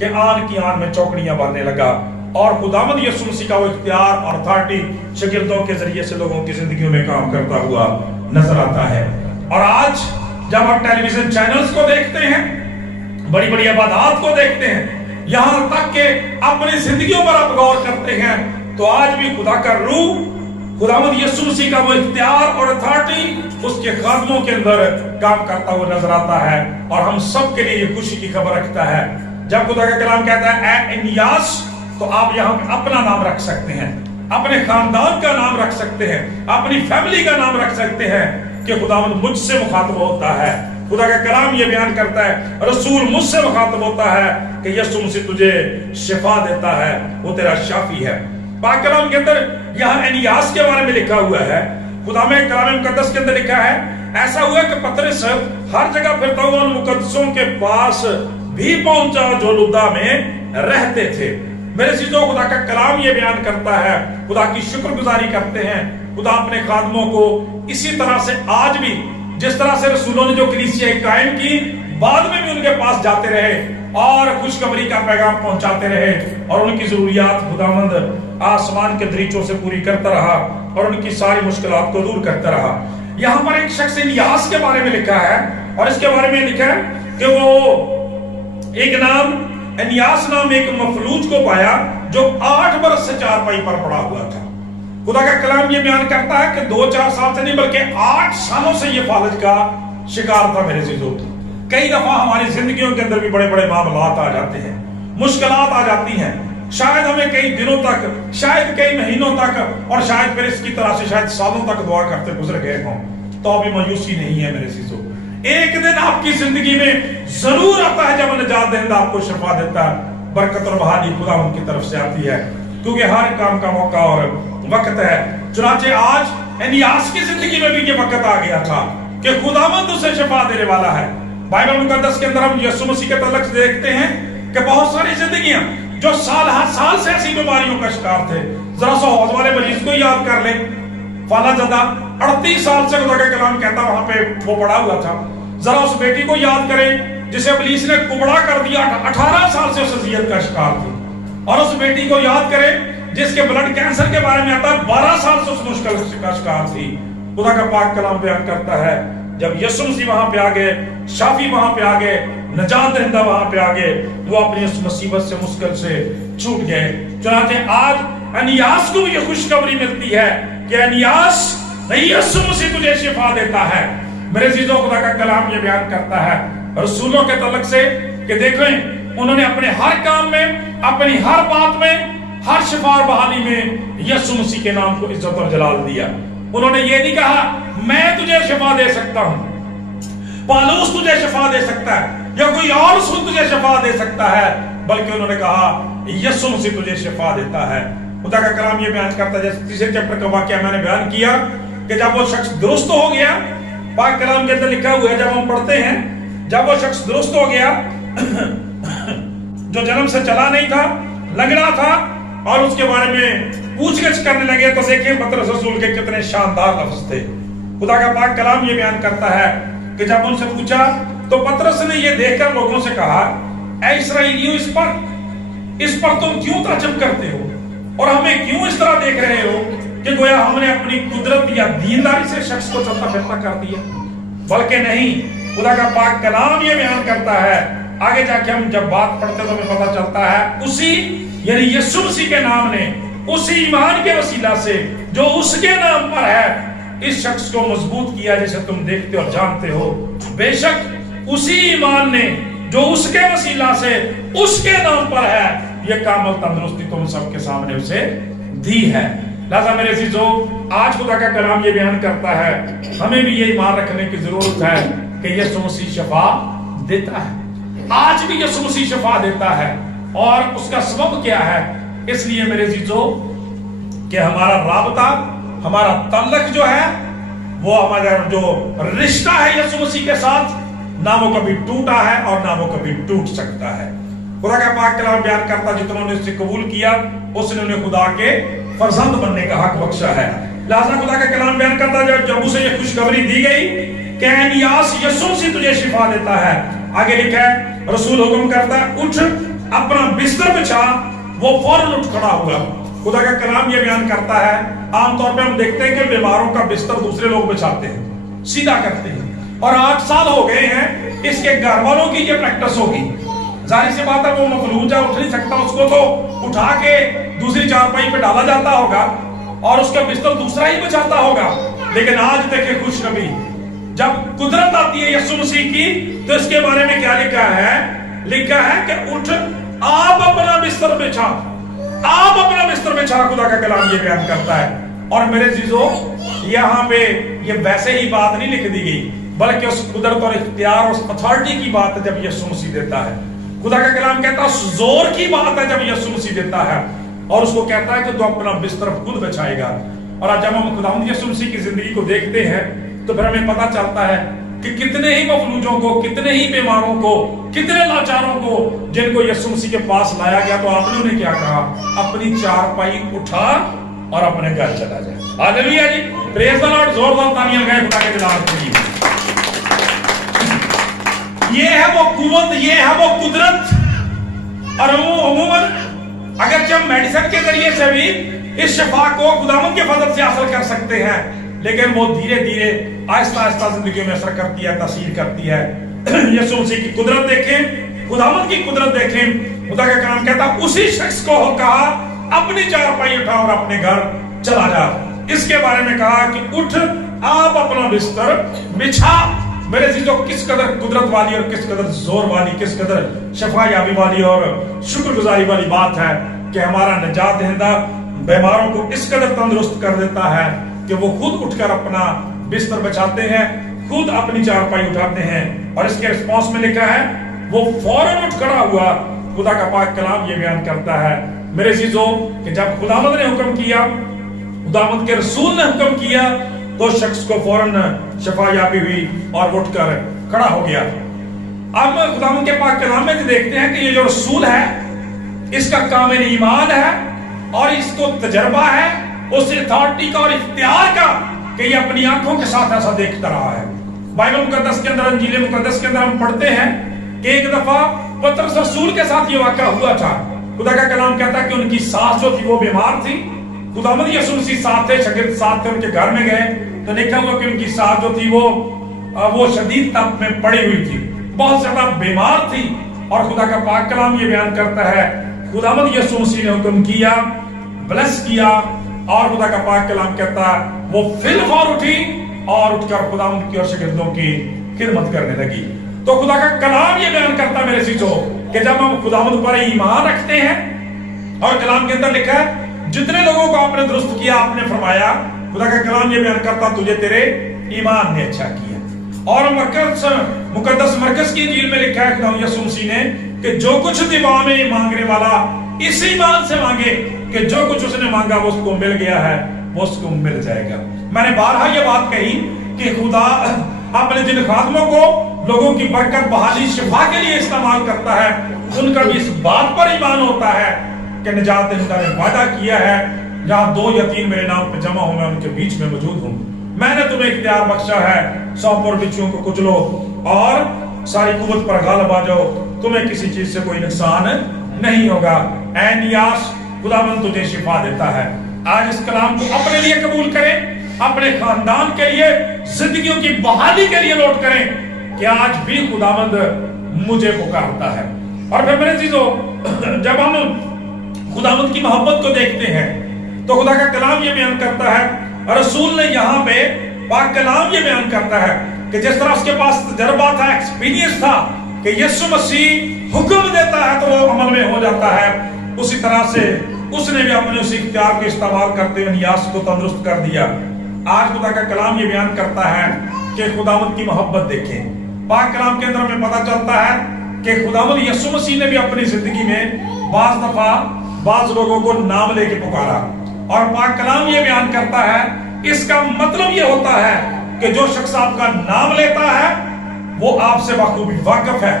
کہ आन की आन में चौकड़ियां बांधने लगा। और खुदावंद यीशु मसीह का वो इख्तियार और अथॉरिटी शागिर्दों के जरिए से लोगों की जिंदगियों में काम करता हुआ नजर आता है। और आज जब आप टेलीविजन चैनल्स को देखते हैं, बड़ी बड़ी इबादत को देखते हैं, यहां तक कि अपनी जिंदगियों पर आप गौर करते हैं, तो आज भी खुदा का रूह, खुदावंद यीशु मसीह का वो इख्तियार और अथॉरिटी उसके खादमों के अंदर काम करता हुआ नजर आता है। और हम सब के लिए ये खुशी की खबर रखता है जब खुदा का कलाम कहता है ए एनियास, तो आप यहाँ पे अपना नाम रख सकते हैं, अपने खानदान का नाम रख सकते हैं, अपनी फैमिली का नाम रख सकते हैं कि खुदावंद मुझसे मुखातब होता है। खुदा का कलाम ये बयान करता है, रसूल मुझसे मुखातब होता है कि यीशु मसीह तुझे शिफा देता है, वो तेरा शाफी है। पाक कलाम के अंदर यहाँ एनियास के बारे में लिखा हुआ है, खुदा में कलाम मुकद्दस के अंदर लिखा है, ऐसा हुआ कि पतरस हर जगह फिरता हुआ उन मुकद्दसों के पास भी पहुंचा जो लुद्दा में रहते थे। मेरे चीजों, खुदा का कलाम ये बयान करता है, खुदा की शुक्रगुजारी करते हैं। खुदा अपने खादमों को इसी तरह से आज भी, जिस तरह से रसूलों ने जो कलीसिया कायम की, बाद में भी उनके पास जाते रहे और खुशखबरी का पैगाम पहुंचाते रहे और उनकी जरूरियात खुदावंद आसमान के दरीचों से पूरी करता रहा और उनकी सारी मुश्किलात को दूर करता रहा। यहाँ पर एक शख्स एनियास के बारे में लिखा है और इसके बारे में लिखा है कि वो एक नाम एनियास नाम एक मफलूज को पाया जो 8 बरस से चारपाई पर पड़ा हुआ था। खुदा का कलाम ये बयान करता है कि 2-4 साल से नहीं बल्कि 8 सालों से ये फालज का शिकार था। मेरे चीजों, कई दफा हमारी जिंदगियों के अंदर भी बड़े बड़े मामलात आ जाते हैं, मुश्किलात आ जाती हैं, शायद हमें कई दिनों तक, शायद कई महीनों तक और शायद फिर इसकी तरह से शायद सालों तक दुआ करते गुजर गए हों, तो अभी मायूसी नहीं है मेरे चीजों। एक दिन आपकी जिंदगी में जरूर आता है जब निजात दहिंदा आपको शफा देता है, बरकत और बहाली खुदा उनकी तरफ से आती है, क्योंकि हर काम का मौका और वक्त है। चुनाचे आज एनियास की जिंदगी में भी ये वक्त आ गया था कि खुदावंद उसे शफा देने वाला है। बाइबल मुकद्दस के अंदर हम यीशु मसीह के तल्लुक से देखते हैं कि बहुत सारी जिंदगियां जो साल हर साल से ऐसी बीमारियों का शिकार थे। जरा सा हौज वाले मरीज को याद कर ले, फाला जदा 38 साल से खुदा का कलाम कहता वहां पे वो पड़ा हुआ था। जरा उस बेटी को याद करें जिसे पुलिस ने कुबड़ा कर दिया, 18 साल से उस अज़ियत का शिकार थी। और उस बेटी को याद करें जिसके ब्लड कैंसर के बारे में आता है 12 साल से उस मुश्किल का शिकार थी। खुदा का पाक कलाम बयान करता है जब यीशु मसीह वहां पे आ गए, शाफी वहां पे आ गए, निजात दहिंदा वहां पे आ गए, वो अपनी उस मुसीबत से मुश्किल से छूट गए। चुनांचे आज एनियास को ये खुशखबरी मिलती है कि एनियास, यीशु मसीह तुझे शिफा देता है। मेरे चीजों, खुदा का कलाम ये बयान करता है रसूलों के तलक से कि देखें उन्होंने अपने हर काम में, अपनी हर बात में, हर शिफा और बहाली में यीशु मसीह के नाम को इज्जत और जलाल दिया। उन्होंने ये नहीं कहा मैं तुझे शिफा दे सकता हूं, पालूस तुझे शिफा दे सकता है या कोई और रसूल तुझे शिफा दे सकता है, बल्कि उन्होंने कहा यीशु मसीह तुझे शिफा देता है। खुदा का कलाम ये बयान करता है, जैसे तीसरे चैप्टर का वाक्य मैंने बयान किया कि जब वो शख्स दुरुस्त हो गया, पाक कलाम के अंदर लिखा हुआ है, जब हम पढ़ते हैं जब वो शख्स दुरुस्त हो गया जो जन्म से चला नहीं था, लंगड़ा था, और उसके बारे में पूछगछ करने लगे, तो देखिए पतरस रसूल के कितने शानदार लफ्ज थे। खुदा का पाक कलाम ये बयान करता है कि जब उनसे पूछा तो पतरस ने ये देखकर लोगों से कहा, ऐ इस्राएलियों, इस पर तुम क्यों ताज्जुब करते हो और हमें क्यों इस तरह देख रहे हो कि गोया हमने अपनी कुदरत या दीनदारी से शख्स को चलता फिरता कर दिया? बल्कि नहीं, खुदा का पाक कलाम ये बयान करता है, आगे जाके हम जब बात पढ़ते तो हमें पता चलता है उसी यानी यीशु मसीह के नाम ने, उसी ईमान के वसीला से जो उसके नाम पर है, इस शख्स को मजबूत किया जैसे तुम देखते और जानते हो। बेशक उसी ईमान ने जो उसके वसीला से उसके नाम पर है, यह कामल तंदुरुस्ती तुम सबके सामने उसे दी है। लिहाजा मेरे अजीजों, आज खुदा का कलाम ये बयान करता है हमें भी ये ईमान रखने की जरूरत है कि यीशु मसीह शफा देता है। आज भी यीशु मसीह शफा देता है, और उसका सबब क्या है? इसलिए मेरे अजीजों कि हमारा राबता, हमारा तल्लक जो है, वो हमारा जो रिश्ता है यीशु मसीह के साथ, ना वो कभी टूटा है और ना वो कभी टूट सकता है। खुदा का पाक कलाम बयान करता, जितनों ने इसे कबूल किया उसने उन्हें खुदा के फर्जंद बनने का हक बख्शा है। लिहाजा खुदा का कलाम बयान करता, जब उसे ये खुशखबरी दी गई कि एनियास, यीशु मसीह तुझे शिफा देता है, आगे लिखा है रसूल हुक्म करता है, उठ अपना बिस्तर बिछा, वो फौरन उठ खड़ा हुआ। खुदा का कलाम ये बयान करता है, आमतौर पे हम देखते हैं कि बीमारों का बिस्तर दूसरे लोग बिछाते हैं, सीधा करते हैं, और 8 साल हो गए हैं इसके घर वालों की ये प्रैक्टिस होगी। जाहिर सी बात है वो मफलूज है, उठ नहीं सकता, उसको तो उठा के दूसरी चारपाई पे डाला जाता होगा और उसका बिस्तर दूसरा ही बिछाता होगा। लेकिन आज देखिए खुशनबी, जब कुदरत आती है यीशु मसीह की, तो इसके बारे में क्या लिखा है? लिखा है कि उठ, आप अपना बिस्तर बिछा, आप अपना बिस्तर बिछा। खुदा का कलाम ये बयान करता है। और मेरे जीजों, यहाँ पे ये वैसे ही बात नहीं लिख दी गई, बल्कि उस कुदरत और इख्तियार और अथॉरिटी की बात है जब यीशु मसीह देता है। खुदा का कलाम कहता है जोर की बात है जब यीशु मसीह देता है, और उसको कहता है कि तू अपना बिस्तर खुद बिछाएगा। और आज जब हम खुदावंद यीशु मसीह की जिंदगी को देखते हैं तो फिर हमें पता चलता है कि कितने ही मफलूजों को, कितने ही बीमारों को, कितने लाचारों को जिनको यीशु मसीह के पास लाया गया, तो आपने उन्हें क्या कहा? अपनी चारपाई उठा और अपने घर चला जाए। हालेलुया जी, प्रेज द लॉर्ड। जोरदार तालियां लगाएं खुदा के जलाल के लिए। ये है वो कुव्वत, ये है वो कुदरत। और अमूमन अगर हम मेडिसिन के जरिए से भी इस शिफा को खुदावंद के फजल से हासिल कर सकते हैं, लेकिन वो धीरे धीरे आहिस्ता आहिस्ता जिंदगी में असर करती है, तासीर करती है। यीशु मसीह की कुदरत देखें, खुदावंद की कुदरत देखें। खुदा का कलाम कहता उसी शख्स को कहा अपनी चारपाई उठा और अपने घर चला जा। इसके बारे में कहा कि उठ, आप अपना बिस्तर बिछा। मेरे चीजों, किस कदर कुदरत वाली और किस कदर जोर वाली, किस कदर शफा याबी वाली और शुक्रगुजारी वाली बात है कि हमारा निजात दहिंदा बीमारों को इस कदर तंदुरुस्त कर देता है कि वो खुद उठकर अपना बिस्तर बिछाते हैं, खुद अपनी चारपाई उठाते हैं। और इसके रिस्पॉन्स में लिखा है वो फौरन उठ खड़ा हुआ। खुदा का पाक कलाम ये बयान करता है मेरे चीजों कि जब खुदावंद ने हुक्म किया, खुदावंद के रसूल ने हुक्म किया, तो शख्स को फौरन शफा याबी हुई और उठकर खड़ा हो गया। अब खुदावंद के पाक कलाम में देखते हैं कि ये जो रसूल है इसका कामिल ईमान है और इसको तजर्बा है उस अथॉरिटी का और इख्तियार का कि ये अपनी आंखों के साथ ऐसा देखता रहा है। बाइबल मुकद्दस के अंदर, अंजील मुकद्दस के अंदर हम पढ़ते हैं कि एक दफा पतरस रसूल के साथ ये वाक़या हुआ था। खुदा का कलाम कहता है कि उनकी सास जो थी वो बीमार थी। खुदावंद यीशु मसीह साथ थे, शागिर्द साथ थे, उनके घर में गए तो देखा हुआ कि उनकी सास जो थी वो शदीद तप में पड़ी हुई थी, बहुत ज्यादा बीमार थी। और खुदा का पाक कलाम ये बयान करता है खुदावंद यीशु मसीह ने हुक्म किया, ब्लेस किया, और खुदा का पाक कलाम कहता है वो फिलफौर उठी और उठकर खुदावंद की और शागिर्दों की खिदमत करने लगी। तो खुदा का कलाम ये बयान करता है मेरे चीजों कि जब हम खुदावंद पर ईमान रखते हैं, और कलाम के अंदर लिखा है जितने लोगों को आपने दुरुस्त किया, आपने फरमाया, खुदा का कलाम ये बयान करता तुझे तेरे ईमान ने अच्छा किया। और मुकद्दस मरकज की इंजील में लिखा है खुदा यीशु मसीह ने कि जो कुछ दुआ में मांगने वाला इस ईमान से मांगे कि जो कुछ उसने मांगा वो उसको मिल गया है, वो उसको मिल जाएगा। मैंने बारहा ये बात कही कि खुदा अपने जिन खादमों को लोगों की बरकत, बहाली, शिफा के लिए इस्तेमाल करता है, उनका भी इस बात पर ईमान होता है कि निजात दहिंदा ने वादा किया है जहां 2 या 3 मेरे नाम पे जमा हो मैं उनके बीच में मौजूद हूं। मैंने तुम्हें इख्तियार बख्शा है, 100 और बिच्छुओं को कुचलो और सारी कुव्वत पर गालिब आ जाओ, तुम्हें किसी चीज से कोई नुकसान नहीं होगा। ऐ नियास, खुदावंद तुझे शिफा देता है। आज इस कलाम को अपने लिए कबूल करें, अपने खानदान के लिए, जिंदगियों की बहाली के लिए नोट करें कि आज भी खुदावंद मुझे पुकारता है। और फिर मेरे चीजों, जब हम खुदावंद की मोहब्बत को देखते हैं तो खुदा का कलाम ये बयान करता है, रसूल ने यहाँ पे पाक कलाम ये बयान करता है कि जिस तरह उसके पास तजर्बा था, एक्सपीरियंस था कि यीशु मसीह हुक्म देता है तो वो अमल में हो जाता है, उसी तरह से उसने भी अपने उसी इख्तियार को इस्तेमाल करते हुए नियास को तंदुरुस्त कर दिया। आज खुदा का कलाम ये बयान करता है कि खुदावंद की मोहब्बत देखें। पाक कलाम के अंदर हमें पता चलता है कि खुदावंद यीशु मसीह ने भी अपनी जिंदगी में बाज दफा बाज लोगों को नाम लेके पुकारा। और पाक कलाम ये बयान करता है, इसका मतलब ये होता है कि जो शख्स आपका नाम लेता है वो आपसे बखूबी वाकिफ है,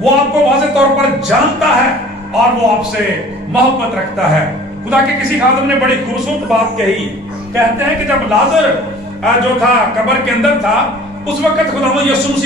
वो आपको वाज़ेह तौर पर जानता है और वो आपसे मोहब्बत रखता है। खुदा के किसी खादिम ने बड़ी खूबसूरत बात कही, कहते हैं कि जब लाजर जो था कब्र के अंदर था, उस वक्त खुदावंद यीशु मसीह